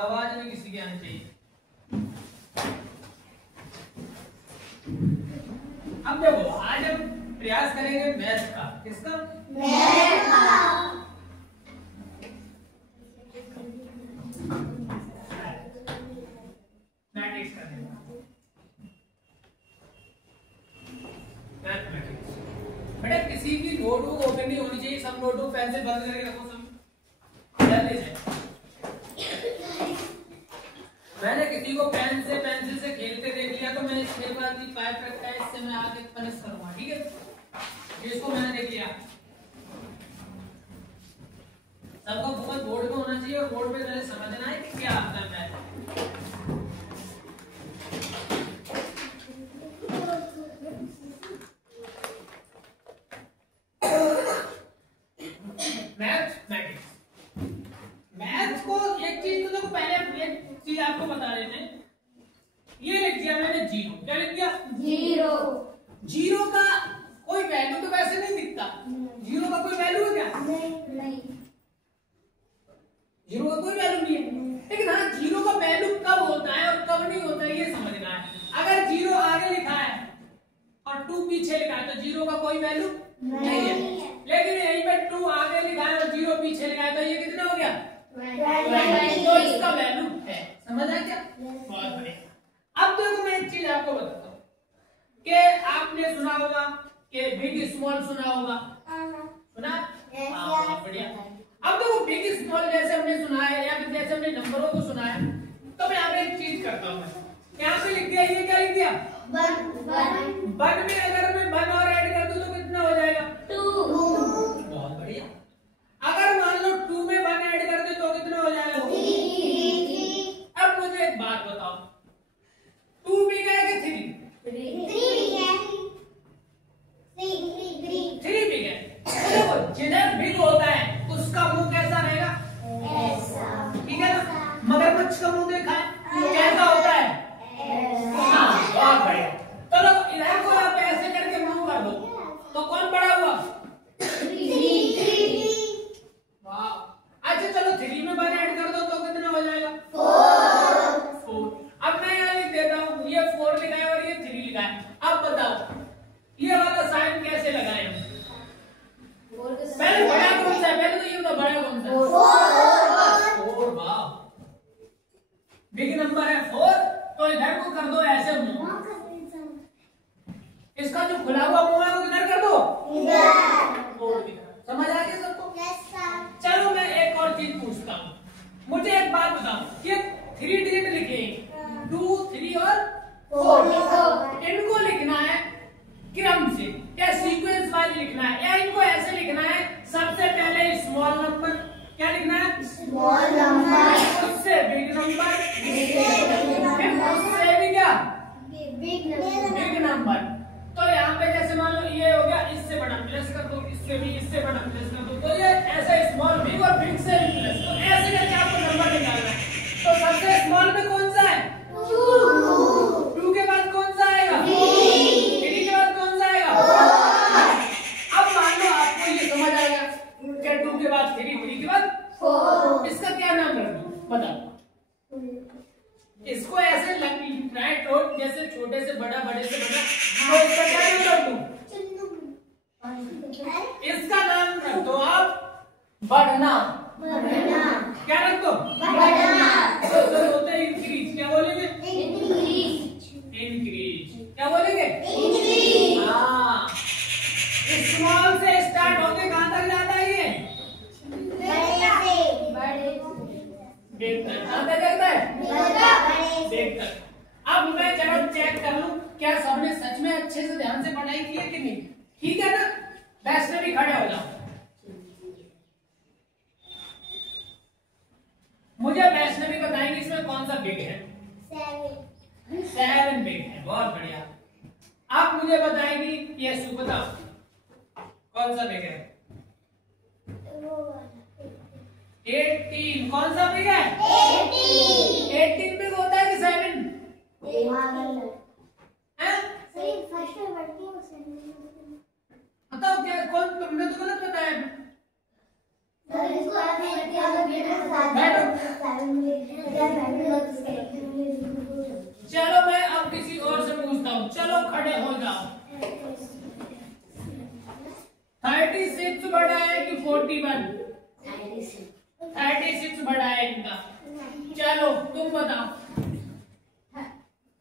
आवाज नहीं किसी की आनी चाहिए। अब देखो, आज हम प्रयास करेंगे मैथ का। किसका? मैथ का। मैट्रिक्स का मैथमेटिक्स। बेटा किसी की नोटबुक ओपन नहीं होनी चाहिए, सब नोटबुक पेन से बंद करके रखो सब। जल्दी से। मैंने किसी को पेन से पेंसिल से खेलते देख लिया तो मैं इसके बाद भी पाइप रखता है, इससे मैं आगे पनिश करूंगा, ठीक है? जिसको मैंने देख लिया, सबका फोकस बोर्ड पे होना चाहिए और बोर्ड पे पहले समझना है कि क्या आता है मैथमेटिक्स। मैथ्स को एक चीज तो देखो, पहले एक चीज आपको बता देते हैं। ये लिख दिया मैंने जीरो। क्या लिख दिया? जीरो। जीरो का कोई वैल्यू तो वैसे नहीं दिखता। जीरो का कोई वैल्यू है क्या? नहीं। जीरो का कोई वैल्यू नहीं है, लेकिन हाँ जीरो का वैल्यू कब होता है और कब नहीं होता है ये समझना है। अगर जीरो आगे लिखा है और 2 पीछे लिखा है तो जीरो का कोई वैल्यू नहीं है, लेकिन यहीं पे 2 आगे लिखा है और 0 पीछे लिखा है तो ये कितना हो गया? 20। तो इसका वैल्यू है। समझ आया क्या? बहुत बढ़िया। अब देखो मैं एक चीज आपको बताता हूँ कि आपने सुना होगा कि बिग स्मॉल, सुना होगा? सुना? हाँ, बढ़िया। अब देखो बिग स्मॉल जैसे हमने सुना है या फिर जैसे हमने नंबरों को सुना है, तो मैं यहाँ पे एक चीज करता हूँ। यहाँ पे लिख दिया, ये क्या लिख दिया? 1 में अगर मैं 1 और ऐड कर दूं तो कितना हो जाएगा? 2। बहुत बढ़िया। अगर मान लो 2 में 1 ऐड कर दे तो कितना हो जाएगा? 3। अब मुझे एक बात बताओ, 2 बिग है कि 3? 3 बिग है। 3 बिग है। देखो जिधर बिग होता है उसका मुंह कैसा रहेगा? ऐसा, ठीक है ना? मगरमच्छ का मुंह देखा है कैसा होता है? हाँ, बहुत बढ़िया। तो लोग इधर को आप ऐसे करके मूव कर दो तो कौन बड़ा हुआ? 3। वाह। अच्छा चलो 3 में 1 ऐड कर दो तो कितना हो जाएगा? 4। अब मैं यहाँ लिख देता हूँ, ये 4 लिखा है और ये 3 लिखा है। अब बताओ ये वाला साइन कैसे लगाए? पहले बड़ा कौन सा है? पहले तो ये बताओ बड़ा कौन सा है? 4। वाह, बिग नंबर है 4, तो इधर को कर दो ऐसे मुंह। इसका जो खुला हुआ मुंह है वो किधर कर दो? इधर। समझ आ गया सबको? चलो मैं एक और चीज पूछता हूँ, मुझे एक बात बताओ, ये 3 डिजिट लिखे 2, 3 और 4, इनको लिखना है क्रम से या सीक्वेंस वाइज लिखना है या इनको ऐसे लिखना है? सबसे पहले स्मॉल नंबर, क्या लिखना है? स्मॉल नंबर, उससे बिग नंबर, फिर उससे भी क्या? Big number. तो यहाँ पे जैसे मान लो ये हो गया, इससे बड़ा प्लस कर दो, इससे बड़ा प्लस कर दो, तो ये ऐसे स्मॉल बिग और बिग से भी प्लस, तो ऐसे करके आपको नंबर निकालना है। तो सबसे स्मॉल में कौन सा है? 2 के बाद कौन सा आएगा? 3 के बाद कौन सा आएगा? अब मान लो आपको ये समझ आ गया कि 2 के बाद 3 के बाद 4, इसका क्या नाम रख दूं? बताओ। इसको ऐसे राइट रोड जैसे छोटे से बड़ा, बड़े से बड़ा, तो इसका क्या नाम रख दूं? इसका नाम रख दो आप बढ़ना। क्या रख दो? बढ़ना। होता है इंक्रीज, क्या बोलेंगे? इंक्रीज। क्या बोलेंगे? हाँ, स्मॉल से स्टार्ट होके कहां तक जाता है ये? बिग तक। कहां तक जाता है? बिग तक। अब मैं जरा चेक कर लूं क्या सबने सच में अच्छे से ध्यान से पढ़ाई की है कि नहीं? ठीक है ना? वैसे भी खड़े हो जाओ। मुझे वैष्णवी बताएंगे इसमें कौन सा बिग है? 7 बिग है। बहुत बढ़िया। आप मुझे बताएंगी ये सुपता कौन सा बिग है? 18। कौन सा बिग है? 18 बिग होता है कि 7? बताओ क्या, कौन? तुमने तो गलत बताया। 36 बड़ा है कि 41? 36 बड़ा है इनका। चलो तुम बताओ।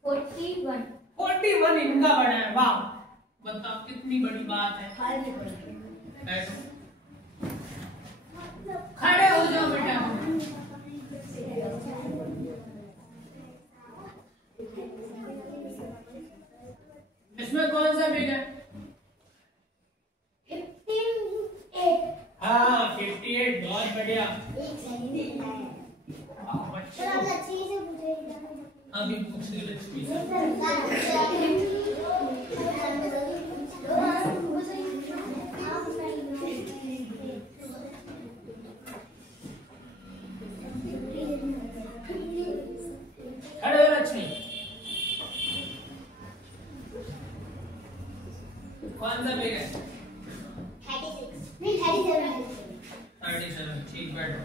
41 इनका बड़ा है। वाह, बताओ कितनी बड़ी बात है। बैठो, खड़े हो जाओ बेटा। इसमें कौन सा बिग है? 58। हाँ 58, बहुत बढ़िया। अभी पूछ दे लक्ष्मी। खड़े हो लक्ष्मी। कौन सा बिग है? 37। ठीक, बैठो।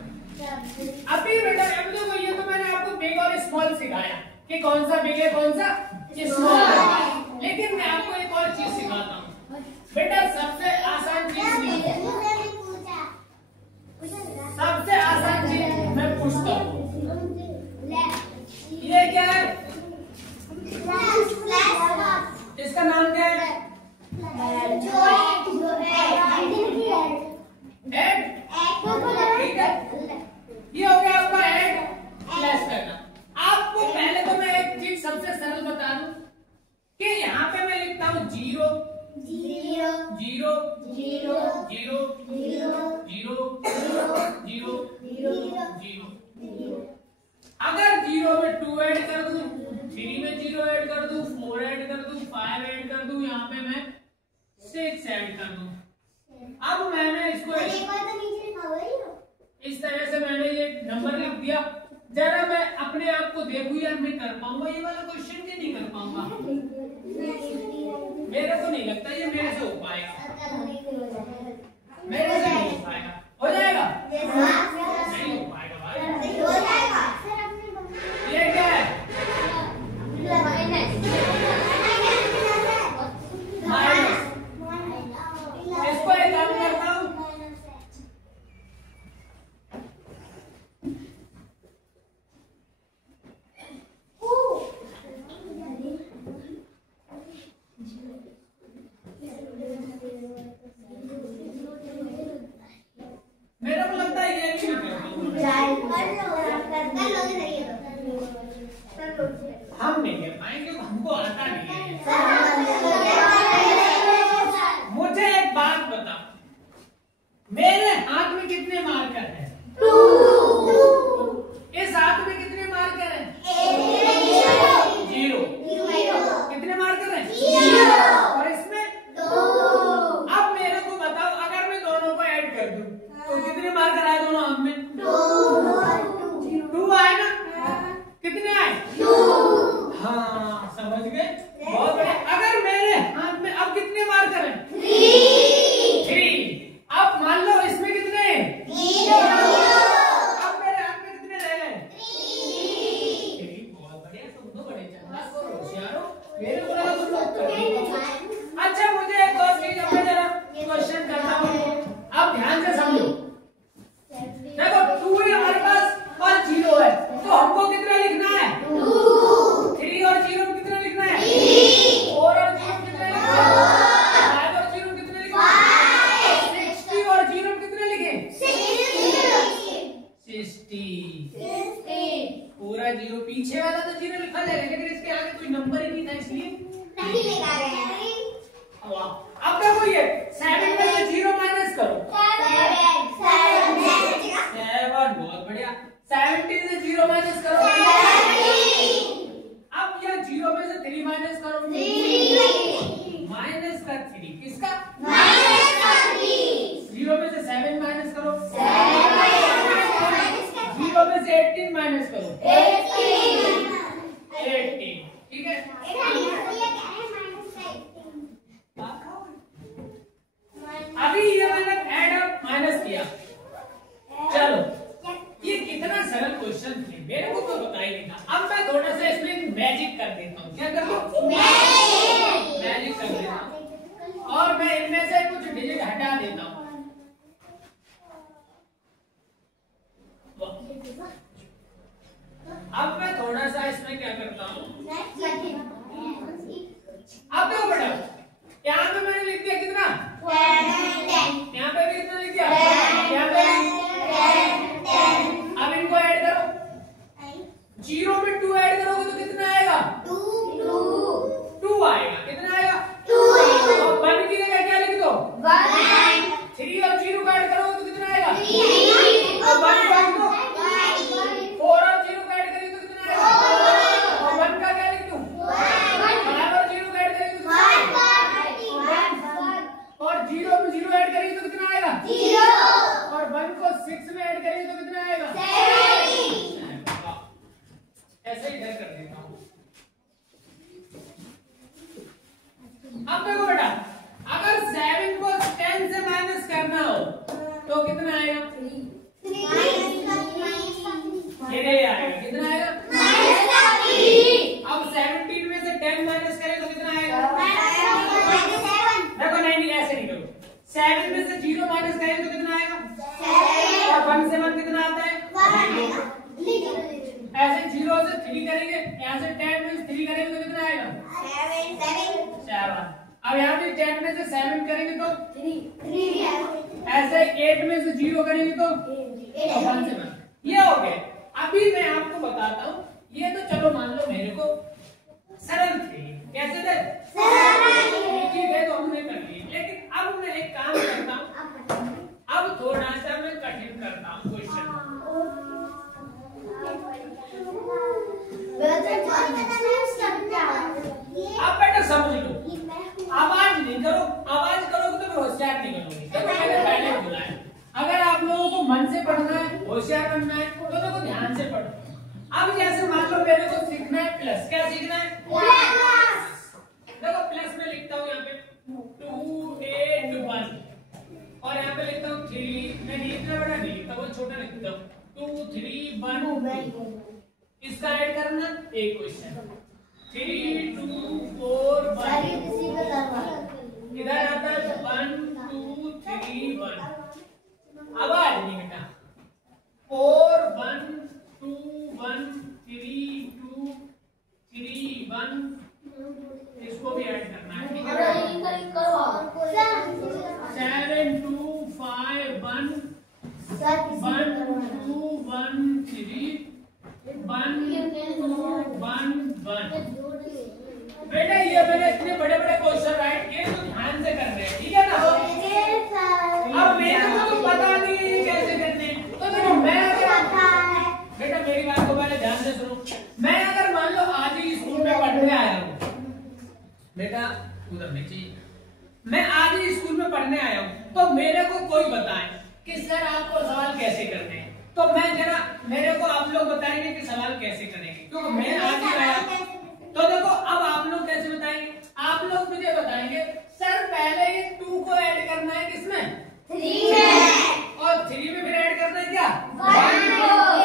अभी बेटा अब देखो, ये तो मैंने आपको बिग और स्मॉल सिखाया कि कौन सा बिग है कौन सा स्मॉल है। लेकिन मैं आपको एक और चीज सिखाता हूँ बेटा। सबसे आसान चीज मैं पूछता हूँ, ये क्या है? इसका नाम क्या है? ऐड। ठीक है, ये हो गया आपका ऐड प्लस करना। आपको पहले तो मैं एक चीज सबसे सरल बता दूं कि यहाँ पे मैं लिखता हूँ 0 0 0 0 0 0 0 0। अगर 0 में 2 ऐड कर दूं, 3 में 0 ऐड कर दूं, 4 ऐड कर दूं, 5 ऐड कर दूं, यहाँ पे मैं 6 ऐड कर दूं। अब मैंने इसको इस तरह से मैंने ये नंबर लिख दिया। जरा मैं अपने आप को देखूं यार, मैं कर पाऊंगा ये वाला क्वेश्चन कि नहीं कर पाऊंगा? मेरे को नहीं लगता ये मेरे से हो पाएगा। मेरे से नहीं हो पाएगा। हो जाएगा? नहीं हो पाएगा भाई। ये क्या है? माइनस। इसको एक काम करता हूँ, मेरे को लगता है ये नहीं हम नहीं कर पाएंगे, हमको आता नहीं है। मुझे एक बात बता, मेरे हाथ में कितने मार्कर हैं? 2। इस हाथ में कितने मार्कर हैं? 0। कितने मार्कर हैं? 0। और इसमें 2। अब मेरे को बताओ, अगर मैं दोनों को ऐड कर दूं तो कितने मार्कर आए दोनों हाथ में? 2 आए ना? कितने आए? 2। हाँ समझ गए, बहुत बढ़िया। अगर मेरे हाथ में अब कितने मार्कर हैं? 3। अब मान लो इसमें कितने हैं? 0। अब मेरे हाथ में कितने रह गए? 3। बहुत बढ़िया, तुम तो बड़े चालाक और होशियार हो। मेरे को लगा तुम लोग कर। अच्छा मुझे एक और चीज, अब मैं जरा क्वेश्चन करता हूँ, अब ध्यान से समझो। देखो 2 है हमारे पास और 0 है, तो हमको कितना लिखना है? 2। 3 और 0 कितना लिखना है? 4 और 0 कितना लिखना है? 5 और 0 कितना लिखना है? 60 और 0 कितने लिखे? 60। पूरा 0, पीछे वाला तो 0 लिखा जाएगा, लेकिन इसके आगे कोई नंबर ही नहीं था इसलिए नहीं लिखा है। अब देखो ये 7 में से 0 माइनस करो। 7, बहुत बढ़िया। 17 से 0 माइनस करो। अब यह 0 में से 3 माइनस करो। माइनस का 3 किसका? 0 में से 7 माइनस करो। 0 में से 18 माइनस करो। 18। ठीक है, अभी ये मैंने ऐड और माइनस किया। चलो ये कितना सरल क्वेश्चन थे, मेरे को तो पता ही नहीं था। अब मैं थोड़ा सा इसमें मैजिक कर देता हूँ। क्या कर दूं? मैजिक कर देता हूँ, और मैं इनमें से कुछ डिजिट हटा देता हूँ। 1 को 6 में ऐड करेंगे तो कितना आएगा? 7। ऐसे ही इधर कर देता हूँ। अब देखो बेटा, अगर 7 को 10 से माइनस करना हो तो कितना आएगा? 3 आएगा। कितना आएगा? अब 17 में से 10 माइनस करें तो कितना आएगा? देखो नहीं ऐसे नहीं करो। 7 में से 0 माइनस करें तो कितना आएगा? 7। और 1 से 1 कितना आता है? 1। ऐसे 0 से 3 करेंगे, यहाँ से 10 में 3 करेंगे तो कितना आएगा? 7। अब यहाँ पे 10 में से 7 करेंगे तो 3। ऐसे 8 में से 0 करेंगे तो 1 से 1। ये हो गया। अभी मैं आपको बताता हूँ, ये तो चलो मान लो मेरे को सरल थे। कैसे थे? ठीक है, तो हमने कर ली। लेकिन अब मैं एक काम करता हूँ, अब थोड़ा सा मैं कठिन करता हूँ क्वेश्चन। अब बेटा समझ लो, आवाज नहीं करो। आवाज करोगे तो होशियार नहीं बनोगे। देखो मैंने पहले बोला है, अगर आप लोगों को मन से पढ़ना है, होशियार बनना है, तो देखो ध्यान से पढ़ो। अब जैसे मान लो मेरे को सीखना है प्लस। क्या सीखना है? देखो प्लस में लिखता हूँ यहाँ पे 2 8 1 और यहाँ पे लिखता हूँ 3। मैं इतना बड़ा नहीं लिखता, वो छोटा लिखता हूँ 2 3 1 2। इसका ऐड करना एक क्वेश्चन 3 2 4 1। इधर आता है 1 2 3 1। आवाज नहीं बेटा। 4 1 2 1 3 2 3 1। इसको भी ऐड करना है। 7 2 5 1 1 2 1 3 1 2 1 1। बेटा ये मैंने इतने बड़े बड़े क्वेश्चन राइट किए तो ध्यान से कर रहे हैं, ठीक है ना? अब मेरे को तो पता नहीं कैसे करने, तो देखो मैं बेटा मेरी बात को पहले ध्यान से सुनो। मैं अगर मान लो आज ही स्कूल में पढ़ने आया हूँ, बेटा उधर नीचे, मैं आज ही स्कूल में पढ़ने आया हूँ, तो मेरे को कोई बताए कि सर आपको सवाल कैसे करने हैं, तो मैं जरा मेरे को आप लोग बताएंगे कि सवाल कैसे करेंगे, क्योंकि मैं आज ही आया। तो देखो अब आप लोग कैसे बताएंगे? आप लोग मुझे बताएंगे सर पहले ये 2 को ऐड करना है किसमें? 3 में। और 3 में फिर ऐड करना है क्या? 1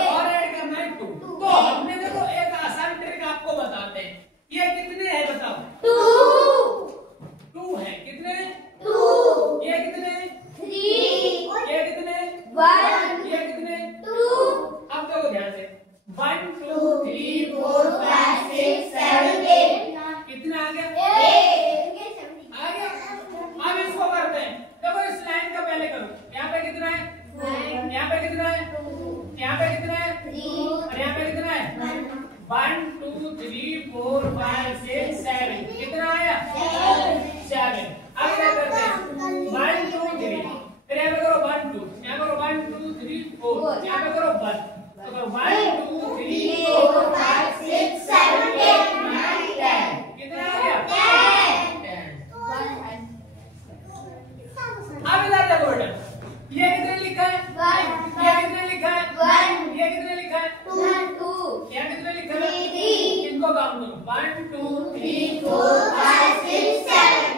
और ऐड करना है 2। तो हमने देखो एक आसान ट्रिक आपको बताते हैं। ये कितने है बताओ? 2 है। कितने? 2। ये कितने? 3। ये कितने? 1। ये कितने? 2। अब देखो ध्यान से 1 2 3 4 5 6 7 8। कितना आ गया? 8 आ गया। अब इसको करते हैं। देखो इस लाइन का पहले करो। यहाँ पे कितना है? 1। यहाँ पे कितना है? 2। यहाँ पे कितना है? 3। और यहाँ पे कितना है? 1 2 3 4 5 6 7। कितना आया? 7। अब क्या करते हैं? 1 2 3। फिर यहाँ पे करो 1 2। यहाँ करो 1 2 3 4। यहाँ पे करो 1। तो करो 1 2 3 4 5 6 7 8 9 10। कितना आ गया? 10। अब इधर देखो बेटा, ये कितने लिखा है? 1। ये कितने लिखा है? 1। ये कितने लिखा है? 2। ये कितने लिखा है? 3। इनको काउंट करो 1 2 3 4 5 6 7।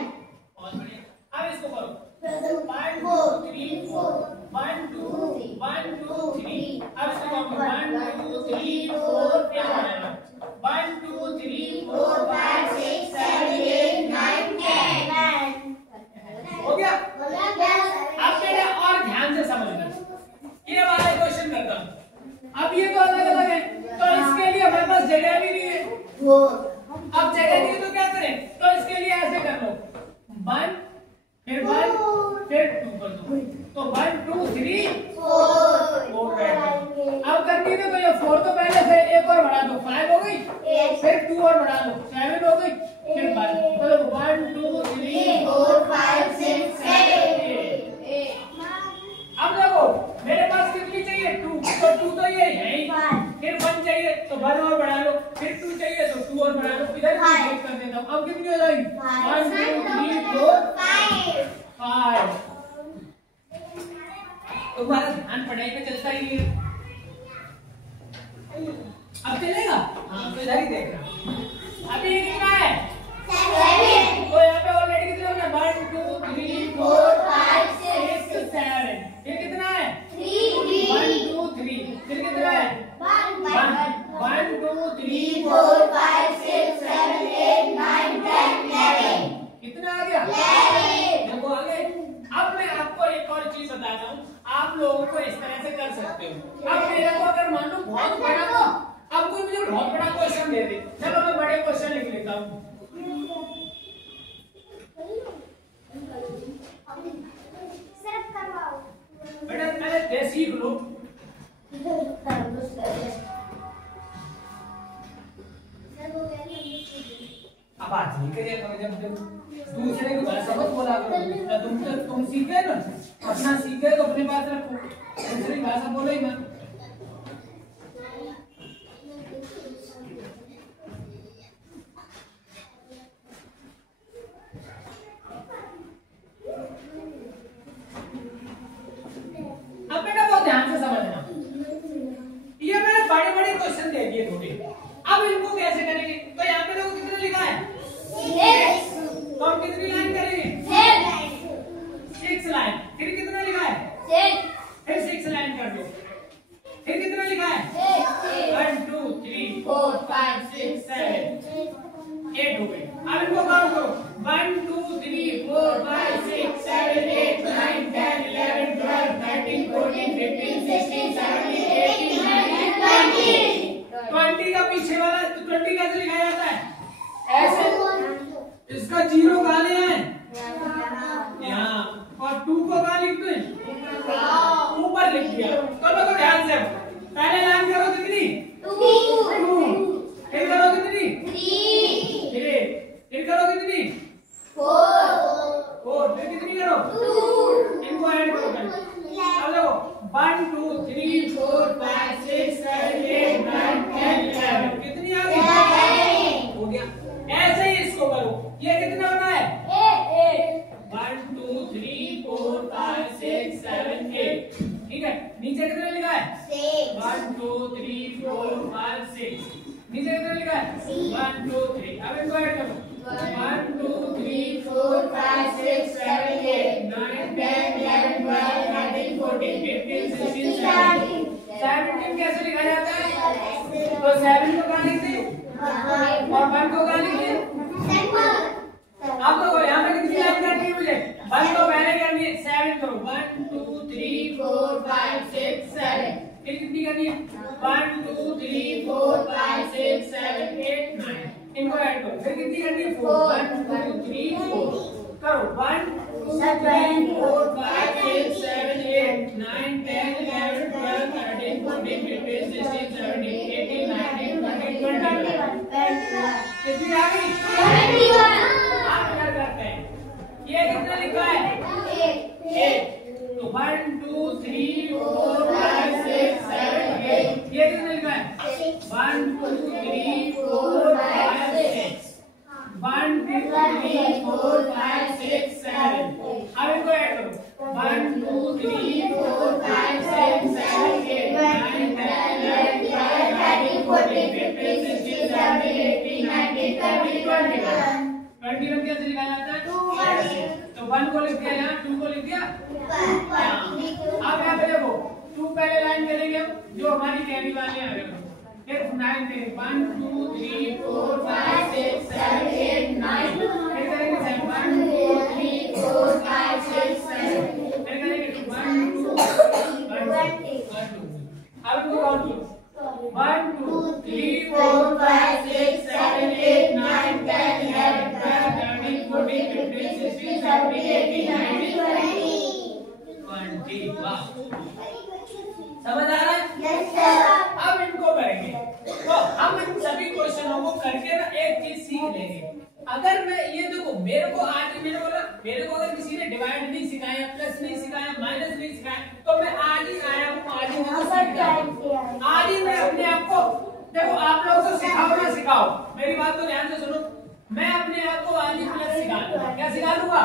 बहुत बढ़िया। अब इसको करो 1 2 3 4 1 2 1 2 3। अब इसको काउंट करो 1 2 3 4 क्या बनेगा? 1 2 3 4 5 6 7 8 9 10। हो गया? अब बेटा और ध्यान से समझना, ये वाला क्वेश्चन करता हूँ। अब ये तो अलग अलग है, तो इसके लिए हमारे पास जगह भी नहीं है। अब जगह नहीं है तो क्या करें? तो इसके लिए ऐसे कर लो 1 फिर 1 फिर 2 कर दो। तो 1 2 3 4 अब करनी है तो ये 4 तो पहले से एक और बढ़ा दो 5 हो गई, फिर 2 और बढ़ा दो 7 हो गई, फिर 1। मतलब 1 2 3 4 5 6 7 8। अब देखो मेरे पास कितनी चाहिए? 2। तो 2 तो ये है ही, फिर 1 चाहिए तो 1 और बढ़ा लो, फिर 2 चाहिए तो 2 और बढ़ा लो। इधर डिवाइड कर देता हूँ। अब कितनी हो जाएगी? 1 2 3 4 5। तुम्हारा ध्यान पढ़ाई पे चलता ही है। अब चलेगा? हाँ तो इधर ही देख रहा। अभी ये कितना है? 7 तो यहाँ पे ऑलरेडी कितने होंगे? 1 2 3 4 5 6 7। फिर कितना है? 1 2 3। फिर कितना है? 1 2 3 4 5 6 7 8 9 10 11। कितना आ गया? 11। देखो आगे। अब मैं आपको एक और चीज बताता हूँ, आप लोगों को इस तरह से कर सकते हो। अब मेरे को अगर मान लो बहुत बड़ा, तो अब कोई मुझे बहुत बड़ा क्वेश्चन दे दे, चलो मैं बड़े क्वेश्चन लिख लेता हूँ। बेटा पहले सीख लो। अब आज नहीं करिएगा, जब दूसरे को भाषा मत बोला करो। तुम सीखे ना, अपना सीखे तो अपने पास रखो, दूसरी भाषा बोलो ही मत। अब बेटा बहुत ध्यान से समझना, ये मैंने बड़े बड़े क्वेश्चन दे दिए थोड़े, अब इनको कैसे करेंगे? तो यहाँ पे देखो कितना लिखा है? 6। तो हम कितनी लाइन करेंगे? 6 लाइन। फिर कितना लिखा है? 6। फिर 6 लाइन कर दो। फिर कितना लिखा है? 1 2 3 4 5 6 7 8 हो गए। अब इनको काउंट करो। 1 2 3 4 5 6 7 8 9 10 11 12 13 14 15 16 17 18 19 20। 20 का पीछे वाला 20 कैसे लिखा जाता है? ऐसे। इसका 0 कहाँ ले आए? यहाँ। और 2 को कहाँ लिखते हैं? ऊपर लिख दिया। तो देखो ध्यान से, पहले लाइन करो कितनी? 2। फिर करो कितनी? 3। फिर करो कितनी? 4। फिर कितनी करो? 2। इनको ऐड करो पहले। अब देखो 1 2 3 4 5 6 7 8 9 10 11। कितनी आ गई? हो गया। ऐसे ही इसको करो। ये कितना बना है? 1 2 3 4 5 6 7 8। ठीक है। नीचे कितना लिखा है? 1 2 3 4 5 6। नीचे कितना लिखा है? 1 2 3। अब इनको ऐड करो। 1 2 3 4 5 6 7 8 9 10 11 12 13 14 15 16 17। 17 कैसे लिखा जाता है? तो 7 को कहाँ लिखते हैं और 1 को कहाँ लिखते हैं? अब देखो यहाँ पे कितनी लाइन करनी है मुझे? 1 तो पहले करनी है, 7 करो। 1 2 3 4 5 6 7। फिर कितनी करनी है? 1 2 3 4 5 6 7 8 9। इनको ऐड करो। फिर कितनी करनी है? 4। 1 2 3 4 करो। 1 2 3 4 5 6 7 8 9 10 11 12 13 14 15 16 17 18 19 20 21। कितनी आ गई? 21। आप क्या करते हैं? ये कितना लिखा है? 8। तो 1 2 3 4 5 6 7 8। ये कितना लिखा है? 1 2 3 4 5 6। 1 2 3 4 5 6 7। अब इनको ऐड करो। 1 2 3 4 5 6 7 8 9 10 11 12 13 14 15 16 17 18 19 20 21। 21 कैसे लिखा जाता है? तो 1 को लिख दिया, यहाँ 2 को लिख दिया। अब यहाँ पे देखो 2 पहले लाइन करेंगे जो हमारी कहने वाले आ गए। फिर 9 में 1 2 3 4 5 6 7 8 9। फिर करेंगे 1 2 3 4 5 6 7। फिर करेंगे 1 2 1 2। अब इनको काउंट करो। 1 2 3 4 5 6 7 8 9 10 11 12 13 14 15 16 17 18 19 20। वाह, समझ आ रहा है? Yes, sir. अब इनको करेंगे तो हम इन सभी क्वेश्चनों को करके ना एक चीज सीख लेंगे। अगर मैं ये देखो, मेरे को अगर किसी ने डिवाइड नहीं सिखाया, प्लस नहीं सिखाया, माइनस नहीं सिखाया, तो मैं आज ही आया हूँ, आज ही मैं अपने आप को देखो, आप लोगों को सिखाओ ना सिखाओ, मेरी बात को ध्यान से सुनो। मैं अपने आप को आज ही प्लस सिखा दूंगा। क्या सिखा दूंगा?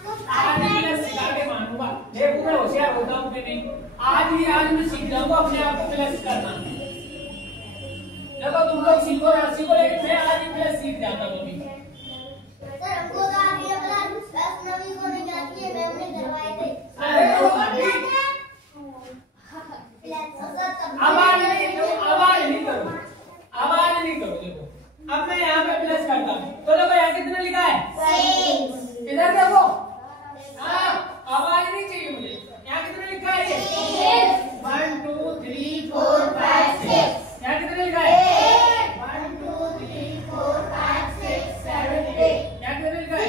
आज ही प्लस सिखा के मानूंगा। देखो मैं होशियार होता हूँ कि नहीं। आज मैं सीख जाऊंगा अपने आप को प्लस करना। देखो तुम लोग सीखो ना सीखो, लेकिन मैं आज ही प्लस सीख जाता हूँ। सर हमको तो आप ये बता 10 नवीं को नहीं जाती है, मैम ने करवाए थे। अरे तो अभी आवाज नहीं करो। देखो अब मैं यहाँ पे प्लस करता हूँ तो देखो यहाँ कितना लिखा है 6। इधर देखो, आवाज नहीं चाहिए मुझे। यहाँ कितना लिखा है 1 2 3 4 5 6। यहाँ कितना लिखा है 1 2 3 4 5 6 7 8। यहाँ कितना लिखा है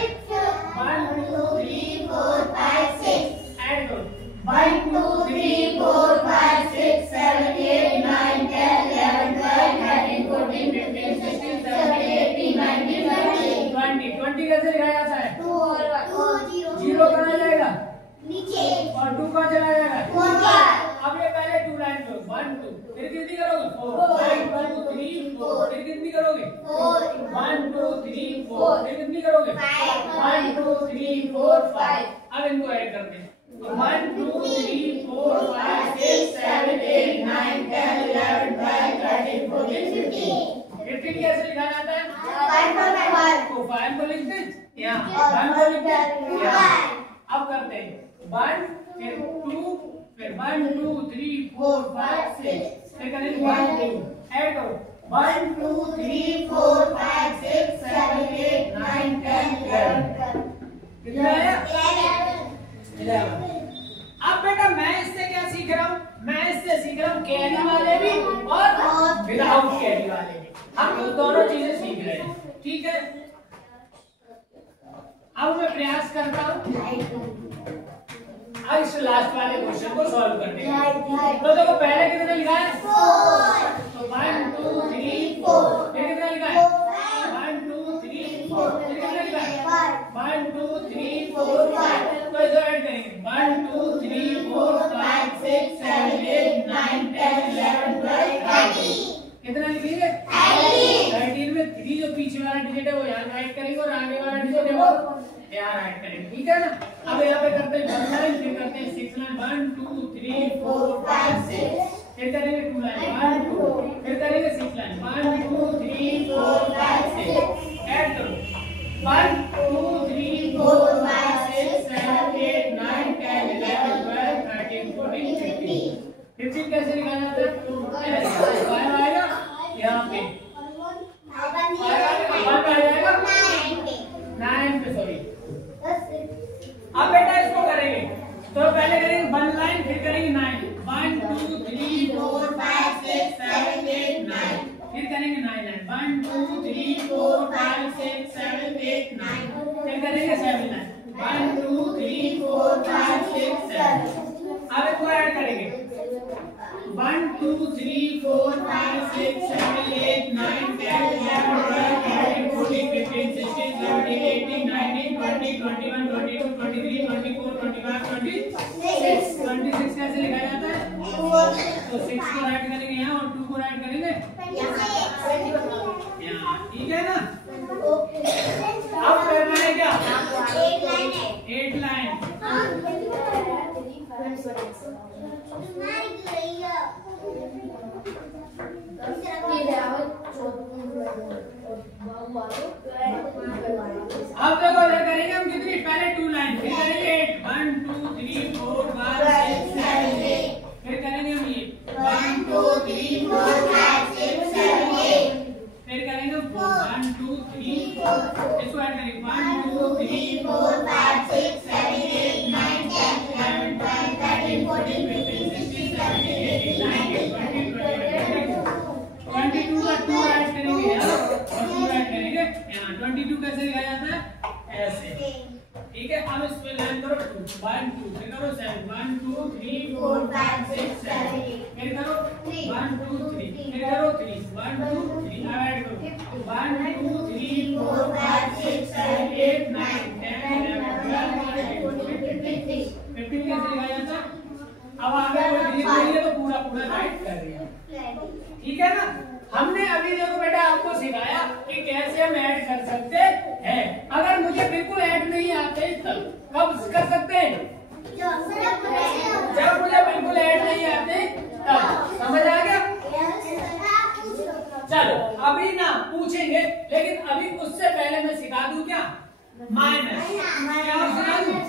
1 2 3 4 5 6। ऐड करो 1 2 3 4 5 6 7 8 9 10 11 12 13 14 15 16 17 18 19 20। 20 कैसे लिखा जाता है 2 और 0 कहाँ जाएगा नीचे और 2 कहाँ चला जाएगा ऊपर। अब ये पहले 2 लाइन करो 1 2, फिर कितनी करोगे 4 1 2 3 4, फिर कितनी करोगे 1 2 3 4, फिर कितनी करोगे 1 2 3 4 5। अब इनको ऐड करते हैं 1 2 3 4 5 6 7 8 9 10 11 12 13 14 15। 15 कैसे लिखा जाता है 5 तो 5 को लिखते हैं यहाँ 1 को लिखते हैं यहाँ। अब करते हैं 1 फिर 2 फिर 1 2 3 4 5 6, फिर करेंगे 1 2 ऐड करो 1 2 3 4 5 6 7 8 9 10 11। कितना आया 11। अब बेटा मैं इससे क्या सीख रहा हूँ, मैं इससे सीख रहा हूँ कैरी वाले भी और विदाउट कैरी वाले भी। हम दोनों चीजें सीख रहे हैं, ठीक है। अब मैं प्रयास करता हूँ अब इस लास्ट वाले क्वेश्चन को सॉल्व करने का। तो देखो पहले कितना लिखा है 4, तो 1 2 3 4, फिर कितना लिखा है 1 2 3 4, फिर कितना लिखा है 1 2 3 4 5। तो इसे ऐड करेंगे 1 2 3 4 5 6 7 8 9 10 11 12 13। कितना लिखेंगे 13 में 3 जो पीछे वाला डिजिट है वो यहाँ राइट करेंगे और आगे वाला डिजिट है वो यहाँ राइट करेंगे, ठीक है ना। अब यहाँ पे करते हैं 1 लाइन, फिर करते हैं 6 लाइन 1 2 3 4 5 6, फिर करेंगे 2 लाइन 1 2, फिर करेंगे 6 लाइन 1 2 3 4 5 6। ऐड करो 1 2 3 4 5 6 7 8 9 10 11 12 13 14 15। 15 कैसे लिखा जाता है ऐसे 5 आएगा यहाँ पे 1 आ जाएगा 9 पे, सॉरी। अब बेटा इसको करेंगे तो पहले करेंगे 1 लाइन, फिर करेंगे 9 1 2 3 4 5 6 7 8 9, फिर करेंगे 9 लाइन 1 2 3 4 5 6 7 8 9, फिर करेंगे 7 लाइन 1 2 3 4 5 6 7। अब इसको ऐड करेंगे 1 2 3 4 5 6 7 8 9 10 11 12 13 14 15 16 17 18 19 20 21 22 23 24 25 26। 26 कैसे लिखा जाता है तो 6 को राइट करेंगे यहाँ और 2 को राइट करेंगे यहाँ, ठीक है ना। अब करना है क्या 8 लाइन। अब देखो ये करेंगे हम कितनी पहले 2 लाइन, फिर करेंगे 1 2 3 4 5 6 7 8, फिर करेंगे हम ये 1 2 3 4 5 6 7 8, फिर करेंगे 1 2 3 4, इसको ऐड करेंगे 1 2 3 4 5 6 7 8 9 10 11 12 13 14 15 16 17 18 19 20 22 का 2 ऐड करेंगे यहाँ और 2 ऐड करेंगे यहाँ। 22 कैसे लिखा जाता है ऐसे, ठीक है। अब इस पे लाइन करो 2 1 2, फिर करो 7 1 2 3 4 5 6 7, फिर करो 1 2 3, फिर करो 3 1 2 3, अब ऐड करो 1 2 3 4 5 6 7 8 9 10 11 12 13 14 15 कैसे लिखा जाता है। अब आगे कोई डिजिट नहीं है तो पूरा पूरा राइट कर रही है, ठीक है ना। हमने अभी देखो बेटा आपको सिखाया कि कैसे हम ऐड कर सकते हैं। अगर मुझे बिल्कुल ऐड नहीं आते तब कब कर सकते हैं? जब मुझे बिल्कुल ऐड नहीं आते तब। समझ आ गया? चलो अभी ना पूछेंगे, लेकिन अभी उससे पहले मैं सिखा दूं क्या? माइनस। क्या सिखा दूं?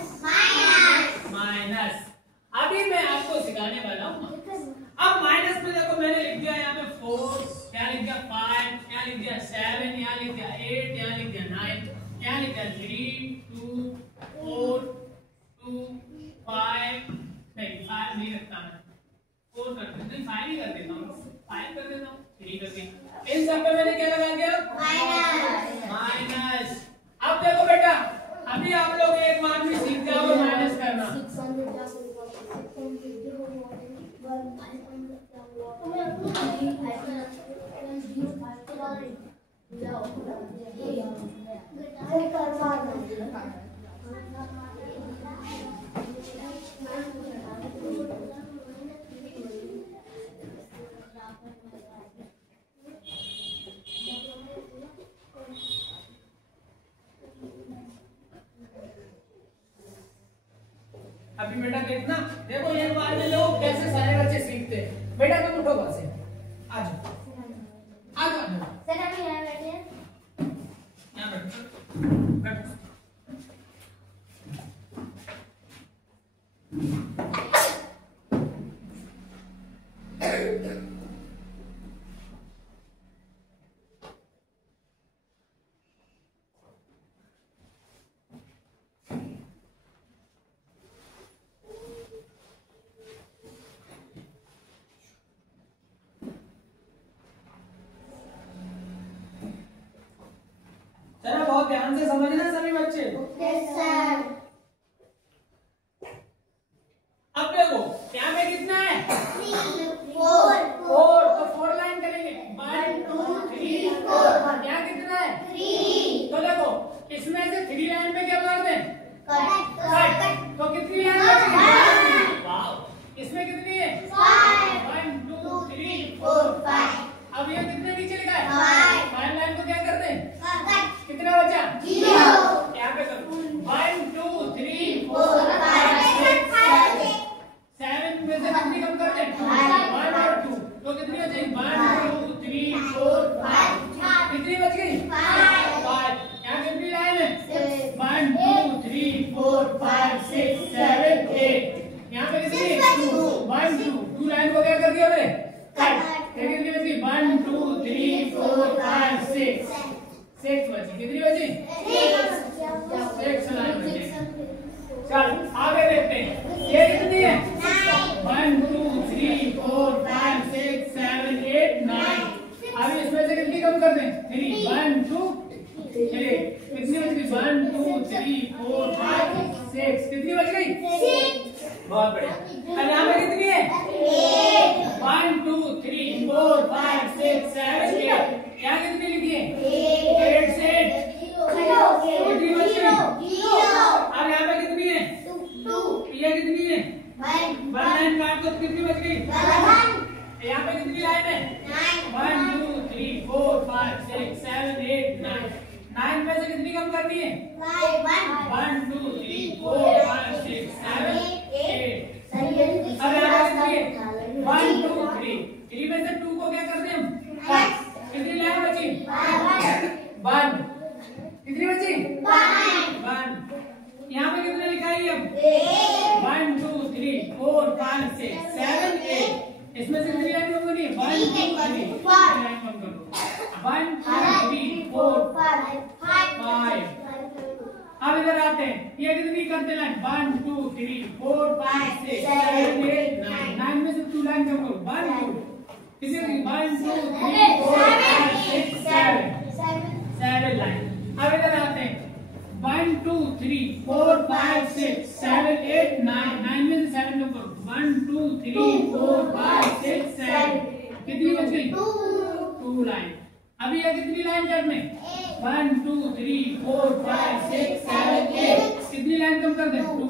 माइनस। अभी मैं आपको सिखाने वाला हूँ। अब माइनस में देखो मैंने लिख दिया यहाँ पे 4, यहाँ लिख दिया 5, यहाँ लिख दिया 7, यहाँ लिख दिया 8, यहाँ लिख दिया 9, यहाँ लिख दिया 3, 2, 4, 2, 5, नहीं 5 नहीं रखता मैं, 4 कर देता हूँ, 5 ही कर देता हूँ, 5 कर देता हूँ, 3 कर दिया। इन सब पे मैंने क्या लगा दिया? माइनस। अब देखो बेटा, अभी आप लोग एक बार भी सीख जाओगे माइनस करना। अभी बेटा देखना, देखो एक बार में लोग कैसे सारे बच्चे सीखते हैं। बेटा तुम उठो बस से, आ जाओ आ जाओ सर। अभी यहाँ बैठिए, यहाँ बैठो। चलो बहुत ध्यान से समझना सभी बच्चे। अब देखो यहाँ पे कितना है? 4, तो 4 लाइन करेंगे। 1 2 3 4। यहाँ कितना है? 3। तो देखो इसमें से 3 लाइन पे क्या मार दें? कट। तो कितनी लाइन बची? वाव। इसमें कितनी है? 1 2 3 4 5। अब ये कितने नीचे लिखा है? 5 लाइन को क्या कर दें? कितना बचा? 0। यहाँ पे करो 1 2 3 4 5 6 7 में से कितनी कम कर दें? 1 और 2। तो कितनी बचेगी? 1 2 3 4 5। कितनी बच गई? 5। यहाँ कितनी लाइन है? 1 2 3 4 5 6 7 8। यहाँ पे कितनी? 2 1 2 लाइन को क्या कर दिया हमने? कट। कितनी बची? 1 2 3 4 5 6 बची। कितनी बची? 6 लाइन बची। चल आगे देखते हैं, ये कितनी है? 1 2 3 4 5 6 7 8 9। अभी इसमें से कितनी कम कर दें? 3 1 2 3। कितनी बच गई? 1 2 3 4 5 6। कितनी बच गई? 6। बहुत बढ़िया। अब यहाँ पे कितनी है? 1 2 3 4 5 6 7 8। यहाँ कितनी लिखी है? 8 से 8 कितनी बच गई? अब यहाँ पे कितनी है? 2। ये कितनी है? 1 लाइन काट दो, कितनी बच गई? यहाँ पे कितनी लाइन है? 1 2 3 4 5 6 7 8 9। 9 में से कितनी कम करनी है? 1 2 3 4 5 6 7 8। अब यहाँ पे कितनी है? 1 2 3। 3 में से 2 को क्या करते हैं हम? कितनी लाइन बची? 1। कितनी बची? 1। यहाँ पे कितने लिखा है? 1 2 3 4 5 6 7 8। इसमें से कितनी लाइन कम करनी है? 1 2 3 लाइन कम कर दो। 1 2 3 4 5। अब इधर आते हैं, ये कितनी करते लाइन? 1 2 3 4 5 6 7 8 9। 9 में से 2 लाइन कम करो। 1 2 कितनी? 1 2 3 4 5 6 7 लाइन। अब इधर आते हैं, 1 2 3 4 5 6 7 8 9। 9 में से 7 कम करो। 1 2 3 4 5 6 7। कितनी बच गई? 2 लाइन। अभी ये कितनी लाइन करने? 1 2 3 4 5 6 7 8। कितनी लाइन कम कर दे? 2।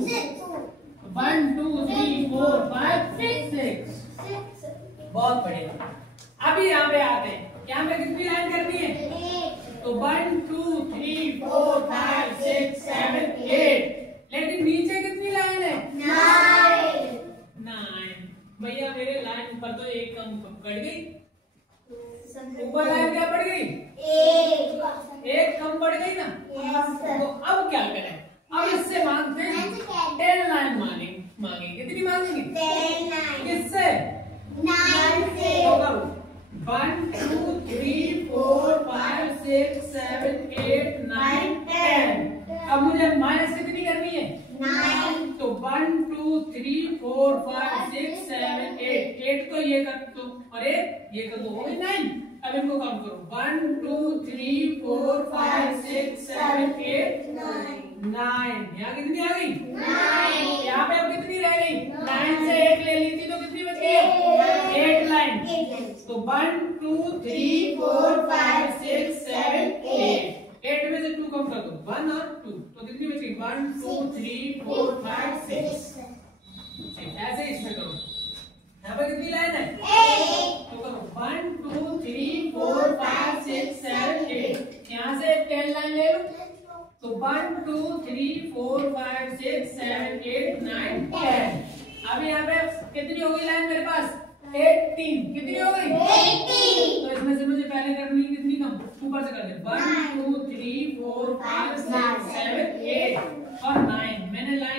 1 2 3 4 5 6। बहुत बढ़िया। अभी यहाँ पे आते हैं, यहाँ पे कितनी लाइन करनी है? तो 1 2 3 4 5 6 7 8 लेकिन नीचे कितनी लाइन है? 9। भैया मेरे लाइन पर तो एक कम बढ़ गई, ऊपर लाइन क्या बढ़ गई? एक कम बढ़ गई ना। तो अब क्या करें? अब इससे मांगते हैं 10 लाइन मांगे। कितनी मांगेंगे? 10 लाइन। किससे? 9 से। तो करो 1 2 3 4 5 6 7 8 9 10। अब मुझे माइनस कितनी करनी है? 9। तो 1 2 3 4 5 6 7 8 को ये कर दो और ये कर दो, हो गई 9। अब इनको काउंट करो 1 2 3 4 5 6 7 8 9। यहाँ कितनी आ गई? 9। यहाँ पे अब कितनी रह गई? 9 से 1 ले ली थी तो कितनी बच गई? 8 लाइन। तो 1 2 3 4 5 6 7 8 में से 2 कम कर दो, 1 और 2 तो कितनी बच गई? 1 2 3 4 5 6। ऐसे इसमें करो। यहाँ पे कितनी लाइन है? 8। तो करो 1 2 3 4 5 6 7 8। यहाँ से 10 लाइन ले लो। तो 1 2 3 4 5 6 7 8 9 10। अब यहाँ पे कितनी हो गई लाइन मेरे पास? 18। कितनी हो गई? 18। तो इसमें से मुझे पहले करनी है कितनी कम? ऊपर से कर दे 1 2 3 4 5 6 7 8 और 9। मैंने 9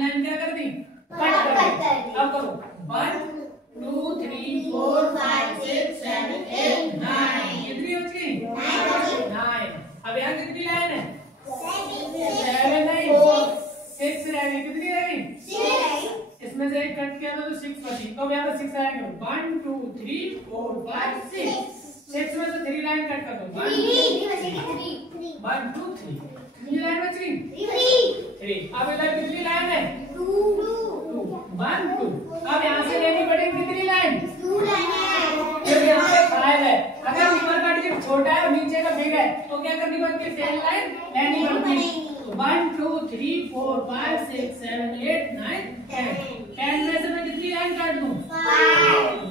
लाइन क्या कर दी? कट कर दी। अब करो 1 2 3 4 5 6 7 8 9। कितनी बच गई? 9। अब यहाँ कितनी लाइन है? 7 नहीं 6 रह गई। कितनी रह गई? 6। इसमें से एक कट किया था तो 6 बची। तो यहाँ पे 6 आएंगे 1 2 3 4 5 6। 6 में से 3 लाइन कट कर दो 1 2 3। कितनी लाइन बच गई? 3। अब इधर कितनी लाइन है? 2 1 2। अब यहाँ से लेनी पड़ेगी कितनी लाइन? 2 लाइन। क्योंकि यहाँ पे 5 है। अगर ऊपर का डिजिट छोटा है और नीचे का बिग है तो क्या करनी पड़ती है? 10 लाइन लेनी पड़ती है। 1 2 3 4 5 6 7 8 9 10। 10 में से मैं कितनी लाइन काट दूं?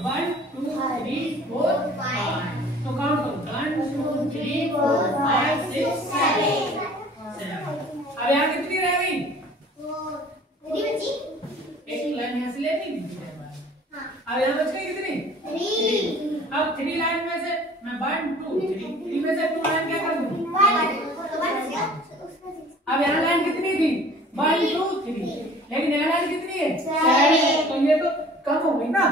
1 2 3 4 5। तो काउंट करो 1 2 3 4 5 6 7। अब यहाँ कितनी रह गई? एक लाइन यहाँ से लेनी। अब यहाँ बच गई कितनी? 3। अब 3 लाइन में से मैं 1 2 3 में से 2 लाइन क्या कर दूं? अब यहाँ लाइन कितनी थी? 1 2 3। लेकिन यहाँ लाइन कितनी है? 7। तो ये तो कम हो गई ना।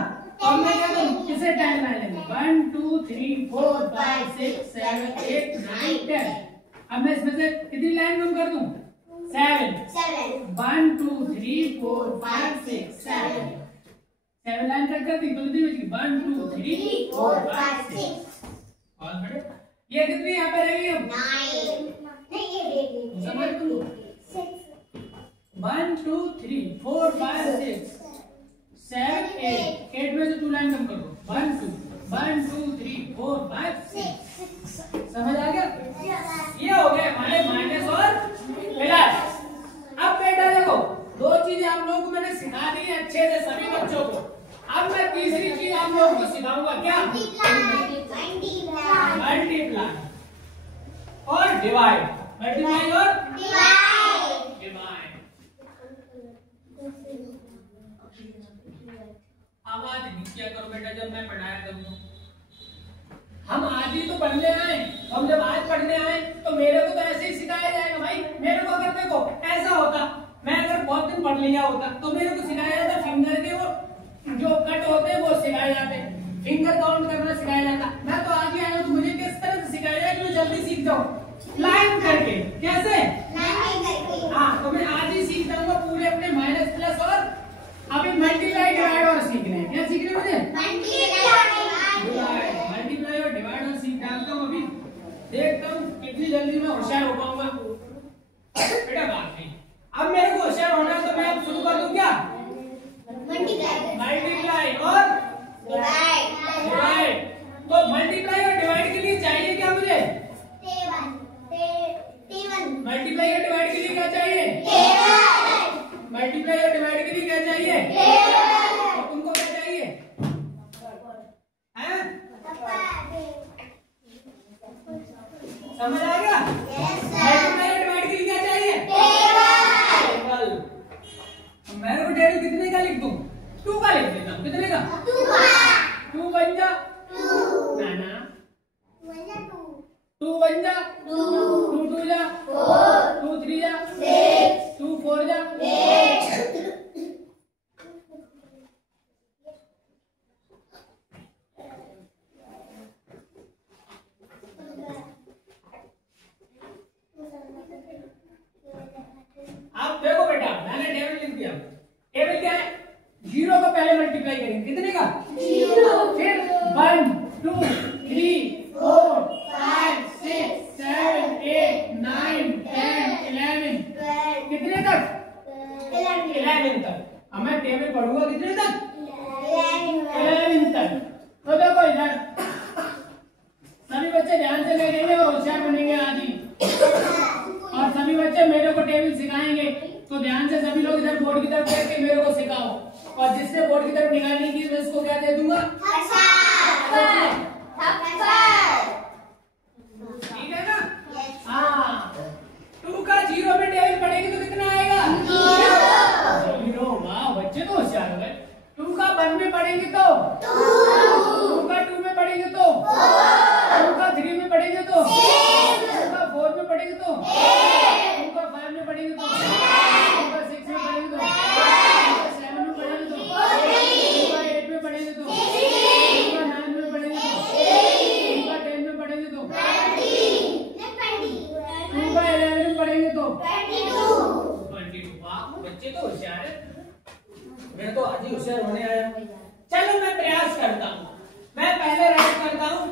अब मैं क्या करूँ? इसे 10 लाइन लेंगे 1 2 3 4 5 6 7 8 9 10। अब मैं इसमें से कितनी लाइन कम कर दूं? 7। 1 2 3 4 5 6 7। 7 लाइन कट कर दी तो कितनी बची? 1 2 3 4 5 6। और बड़े ये कितनी यहाँ पे रहेगी? अब 9 समझ लो 1 2 3 4 5 6 7 8 में से 2 लाइन कम कर दो 1 2 3 4 5 6। समझ आ गया? ये हो गए हमारे माइनस और प्लस। अब बेटा देखो 2 चीजें आप लोगों को मैंने सिखा दी है अच्छे से सभी बच्चों को। अब मैं तीसरी चीज आप लोगों को सिखाऊंगा क्या? मल्टीप्लाई और डिवाइड। मल्टीप्लाई और डिवाइड। अब आज क्या करो बेटा, जब मैं पढ़ाया करूँ हम आज ही तो पढ़ने आए। हम जब आज पढ़ने आए तो मेरे को तो ऐसे ही सिखाया जाएगा भाई। मेरे को अगर देखो ऐसा होता, मैं अगर बहुत दिन पढ़ लिया होता तो मेरे को सिखाया जाता फिंगर के वो जो कट होते हैं वो सिखाए जाते, फिंगर काउंट करना सिखाया जाता। मैं तो आज ही आया हूँ तो मुझे किस तरह से सिखाया जाए कि मैं जल्दी सीख जाऊँ? लाइन करके। कैसे? हाँ, तो मैं आज ही सीख जाऊंगा पूरे अपने माइनस प्लस। और अभी मल्टीप्लाई डिवाइड और सीखना है। क्या सीखना है मुझे? मल्टीप्लाई और डिवाइड और सीख डालता हूँ। अभी देखता हूँ कितनी जल्दी मैं होशियार हो पाऊंगा। बेटा बात नहीं, अब मेरे को होशियार होना है तो मैं अब शुरू कर दूं क्या? मल्टीप्लाई और डिवाइड। तो मल्टीप्लाई और डिवाइड के लिए चाहिए क्या मुझे? मल्टीप्लाई और डिवाइड के लिए क्या चाहिए? मल्टीप्लाई और डिवाइड के लिए क्या चाहिए? और तुमको क्या चाहिए? हैं? समझ आ गया? मल्टीप्लाई और डिवाइड के लिए क्या चाहिए? टेबल। लिख लेता हूँ, कितने का? 2 1 जा 2 ना 2 1 जा 2 2 जा 4 2 3 जा 6 2 4 जा 8। आप देखो बेटा, मैंने टेबल लिख दिया। टेबल क्या है? 0 को पहले मल्टीप्लाई करेंगे, कितने का? 0। फिर 1 2 3 4 5 6 7 8 9 10 11 कितने तक? 11 तक। अब मैं टेबल पढ़ूंगा कितने तक? 11 तक। तो देखो इधर सभी बच्चे ध्यान से देखेंगे और होशियार बनेंगे आज ही, और सभी बच्चे मेरे को टेबल सिखाएंगे। तो ध्यान से सभी लोग इधर बोर्ड की तरफ देख के मेरे को सिखाओ, और जिसने बोर्ड की तरफ निगाह की मैं इसको क्या दे दूंगा? ठीक है ना? हाँ। 2 का 0 में टेबल पढ़ेगी तो कितना आएगा? 0। वाह बच्चे तो होशियार हो गए। 2 का 1 में पढ़ेंगे तो 2 का 2 में पढ़ेंगे तो 2 का 3 में पढ़ेंगे तो 2 का 4 में पढ़ेंगे तो 2 का 5 में पढ़ेंगे तो 2 का 6 में पढ़ेंगे तो 2 का 7 में पढ़ेंगे तो 2 का 8 में पढ़ेंगे तो 2 का 9 में पढ़ेंगे तो 2 का 10 में पढ़ेंगे तो 2 का 11 में पढ़ेंगे तो 22। वाह बच्चे तो होशियार है। मैं तो आज ही होशियार होने आया। चलो मैं प्रयास करता हूँ। मैं पहले राइट करता हूँ।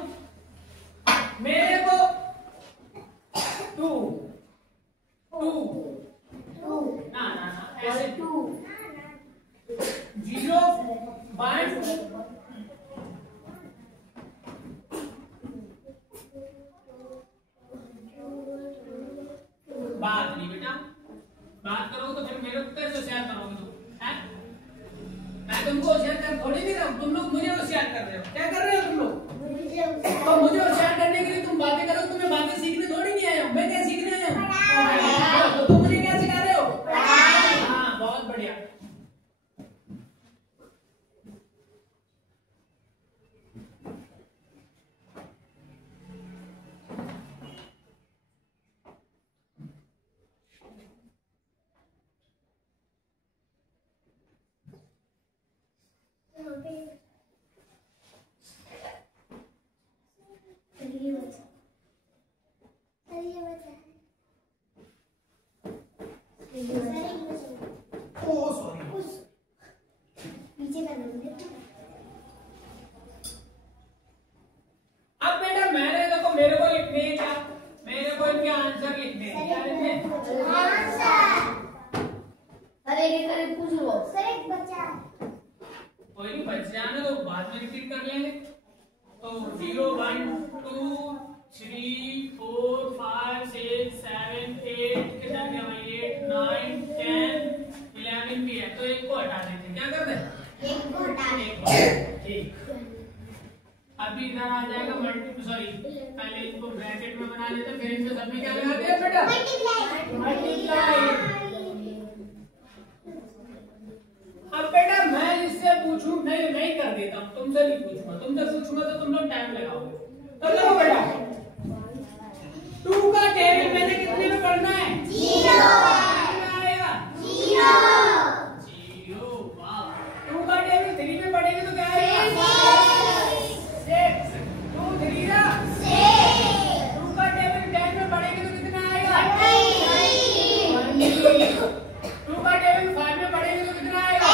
मेरे को 2 ना ऐसे 2 0 1 बात नहीं बेटा, बात करोगे तो फिर मेरे को कैसे होशियार करोगे तुम? हैं? मैं तुमको होशियार कर थोड़ी नहीं रहा हूँ, तुम लोग मुझे होशियार कर रहे हो। क्या कर रहे हो तुम लोग? तो मुझे होशियार करने के लिए तुम बातें करो। तुम्हें बातें सीखने थोड़ी नहीं आया हूँ। मैं क्या सीखने आया हूँ? तो तुम मुझे क्या सिखा रहे हो? हाँ बहुत बढ़िया। अब बेटा मैंने देखो मेरे को लिखने हैं क्या? मेरे को इनके आंसर लिखने हैं। क्या लिखने हैं? पूछ लो सर। एक बच्चा कोई नहीं, बच जाने तो बाद में रिपीट कर लेंगे। तो 0 1 2 3 4 5 6 7 8 कितना गया भाई? 8 9 10 11 भी है, तो एक को हटा देते। क्या कर दे? एक को हटा दे। ठीक। अभी इधर आ जाएगा सॉरी पहले इनको ब्रैकेट में बना लेते, फिर इनमें सब में क्या लगाते हैं बेटा? मल्टीप्लाई। अब बेटा मैं जिससे पूछूं नहीं कर देता हूं, तुमसे नहीं पूछूंगा। तुमसे पूछूंगा तो तुम लोग टाइम लगाओगे। तो देखो बेटा 2 का टेबल मैंने कितने में पढ़ना है? 0 आएगा 0। वाह। 2 का टेबल 3 में पढ़ेंगे तो क्या आएगा? 6 2 3 जा 6। 2 का टेबल 10 में पढ़ेंगे तो कितना आएगा? 2 का टेबल 5 में पढ़ेंगे तो कितना आएगा?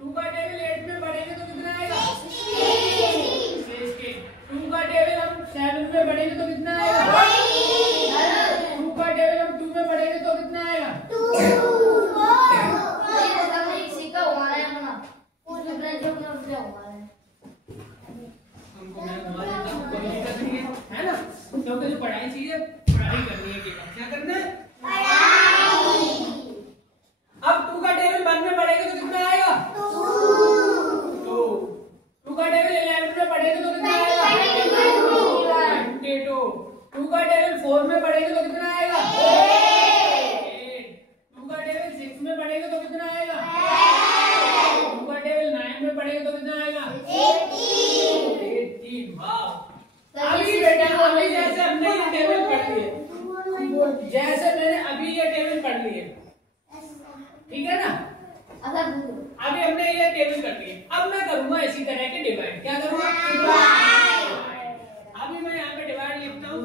2 का टेबल 8 में पढ़ेंगे तो कितना आएगा? 2 का टेबल हम 7 में पढ़ेंगे तो कितना आएगा? 2 का टेबल हम 2 में पढ़ेंगे तो कितना आएगा? 2 तुमको मैं घुमा देता हूं, कोई दिक्कत नहीं है ना? क्योंकि जो पढ़ाई चाहिए पढ़ाई करनी है। क्या करना है? पढ़ाई। अब 2 का टेबल 1 में पढ़ेंगे तो कितना आएगा? 2। 2 का टेबल 11 में पढ़ेंगे तो कितना आएगा? 22। 2 का टेबल 4 में पढ़ेंगे तो कितना आएगा? 8। 2 का टेबल 6 में पढ़ेंगे तो कितना आएगा? जैसे मैंने अभी ये टेबल पढ़ ली है, ठीक है ना? अभी हमने ये टेबल कर ली है, अब मैं करूंगा इसी तरह के डिवाइड। क्या करूंगा? अभी मैं यहाँ पे डिवाइड लिखता हूँ।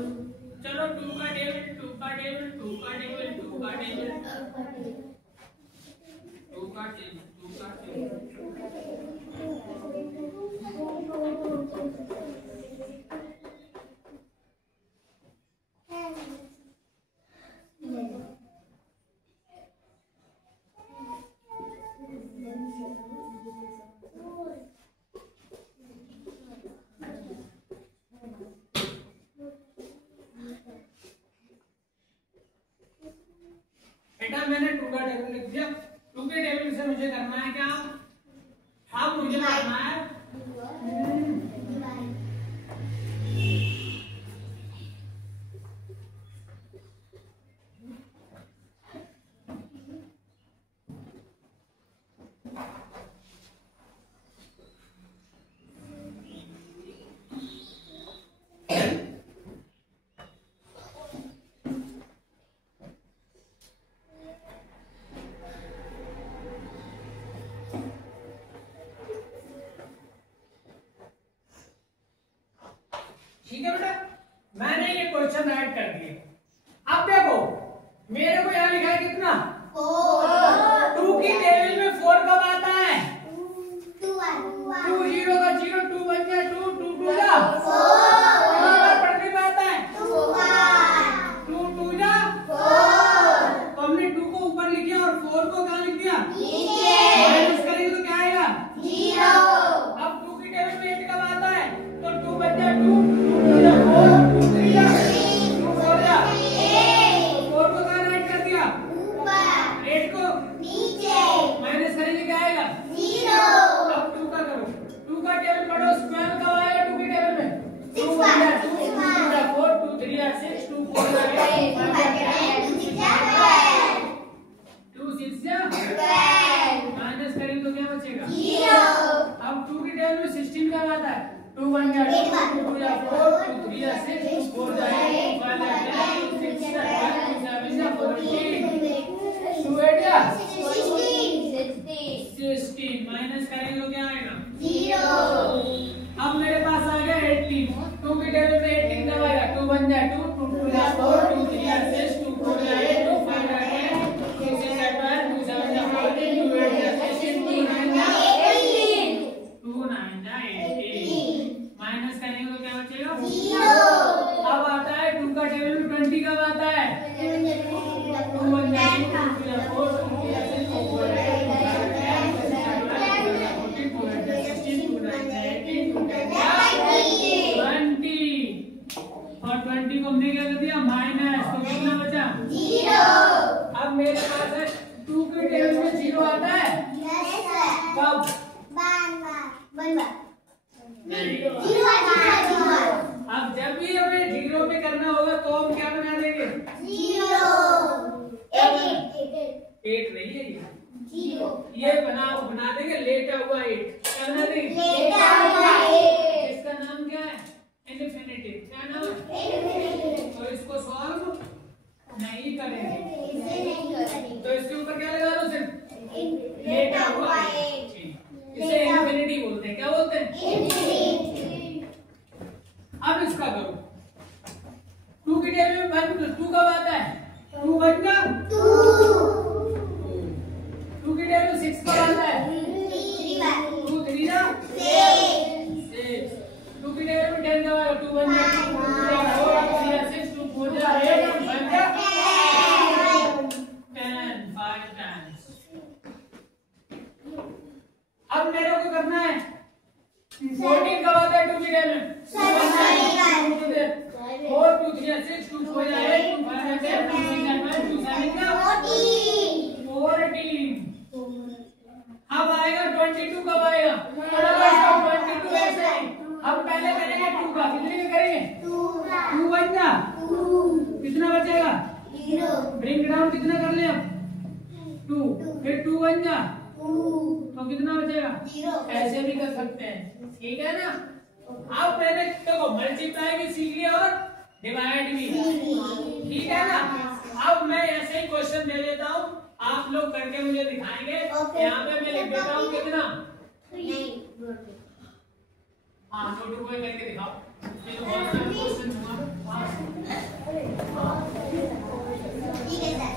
चलो 2 का टेबल, 2 का टेबल, 2 का टेबल, 2 का टेबल, 2 का टेबल, 2 का टेबल। बेटा मैंने 2 का टेबल लिख दिया। 2 के टेबल से मुझे करना है क्या? अब मुझे करना है ठीक है बेटा, मैंने ये क्वेश्चन ऐड कर दिए। अब देखो मेरे को यहाँ लिखा है कितना? 2 की टेबल में 4 कब आता है? 2 0 का 0, 2 बन गया 2, 2 2 जा 4 पढ़ने में आता है 2 2 जा 4। तो हमने 2 को ऊपर लिख दिया और 4 को कहाँ लिख दिया? माइनस करेंगे तो क्या आएगा? 0। अब 2 की टेबल में 8 कब आता है? तो 2 बन गया 2, 2 जा 4, 2 3 जा 2 4 जा 4 को कहाँ राइट कर दिया? ऊपर, 8 को नीचे, माइनस करेंगे क्या आएगा? 0। अब 2 का करो, 2 का टेबल पढ़ो, स्क्वायर कब आएगा 2 की टेबल में? 2 बन गया 2, 2 जा 4, 2 3 जा 6, 2 4 जा 8, 5 जा 10, 2 6 जा 12, 2 6 जा 12, माइनस करेंगे तो क्या बचेगा? 0। अब 2 की टेबल में 16 कब आता है? 2 बन गया 2, 2 जा 4, 2 3 जा 6, 2 4 जा 8, 5 जा 10, 2 6 जा 12, 2 7 जा 14, 2 8 जा 16, माइनस करेंगे तो क्या आएगा? 0। अब मेरे पास आ गया 18। 2 की टेबल में 18 कब आएगा? 2 बन जाए 2, 2 2 जा 4, 2 3 जा 6, 2 4 जा 8, 2 5 जा 10, 2 6 जा 12, 2 7 जा 14, 2 8 जा 16, 2 9 जा 18, 2 9 जा 18, माइनस करेंगे तो क्या बचेगा? 0। अब आता है 2 का टेबल में 20 कब आता है? 2 बन जाए 2, 2 जा 4, 2 3 जा 6, 2 4 जा 8, 2 5 जा 10, 2 6 जा 12, 2 जा 14, 2 8 जा 16, 2 9 जा 18, 2 10 जा 20। और 20 को हमने क्या कर दिया? माइनस, तो कितना बचा? 0। अब मेरे पास है 2 के टेबल में 0 आता है? कब? अब जब भी हमें 0 पे करना होगा तो हम क्या बना देंगे? 8 नहीं है ये बना देंगे लेटा हुआ 8। क्या बना देंगे? इसका नाम क्या है? इनफिनिटिव। क्या नाम है? तो इसको सॉल्व नहीं करेंगे तो इसके ऊपर क्या लगा दो? सिर्फ लेटा हुआ 8। इसे इनफिनिटी बोलते हैं। क्या बोलते हैं? अब इसका करो। 2 की टेबल में 1 + 2 कब आता है? 2 बन गया 2। 2 की टेबल में 6 कब आता है? 2 3 जा 6। 2 की टेबल में 10 कब आएगा? 2 बन गया 2, 2 जा 4, 2 3 जा 6, 2 4 जा 8, बन गया 10, 5 टाइम्स। अब मेरे को करना है 14 कब आता है 2 की टेबल में? 4, 2 3 जा 6, 2 4 जा 8, 2 5 जा 10, 2 6 जा 12, 2 7 जा 14। अब आएगा 22 कब आएगा? 22 ऐसे ही। अब पहले करेंगे 2 का, कितने का करेंगे? 2 बन जा 2, कितना बचेगा? 0। ब्रिंग डाउन कितना कर ले अब? 2, फिर 2 बन जा 2, तो कितना बचेगा? 0। ऐसे भी कर सकते हैं, ठीक है ना? अब मैंने देखो मल्टीप्लाई भी सीख लिया और डिवाइड भी, ठीक है ना? अब मैं ऐसे ही क्वेश्चन दे देता हूँ, आप लोग करके मुझे दिखाएंगे। यहाँ पे मैं लिख देता हूँ कितना। हाँ नोटबुक में करके दिखाओ। ये तो बहुत सारे क्वेश्चन हुआ। ठीक है सर।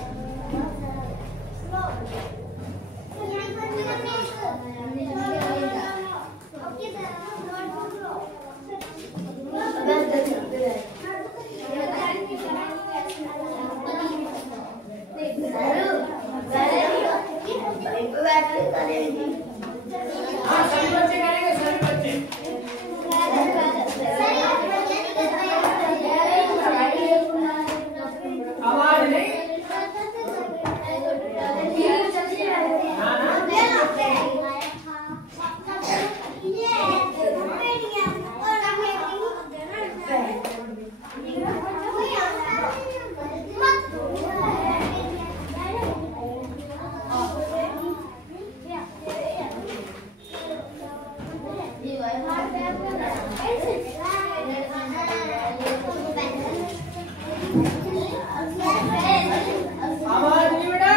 हाँ सभी बच्चे करेंगे, सभी बच्चे। आवाज नहीं। आवाज नहीं बेटा।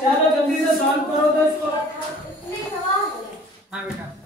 चलो जल्दी से सॉल्व करो तो इसको। हाँ बेटा।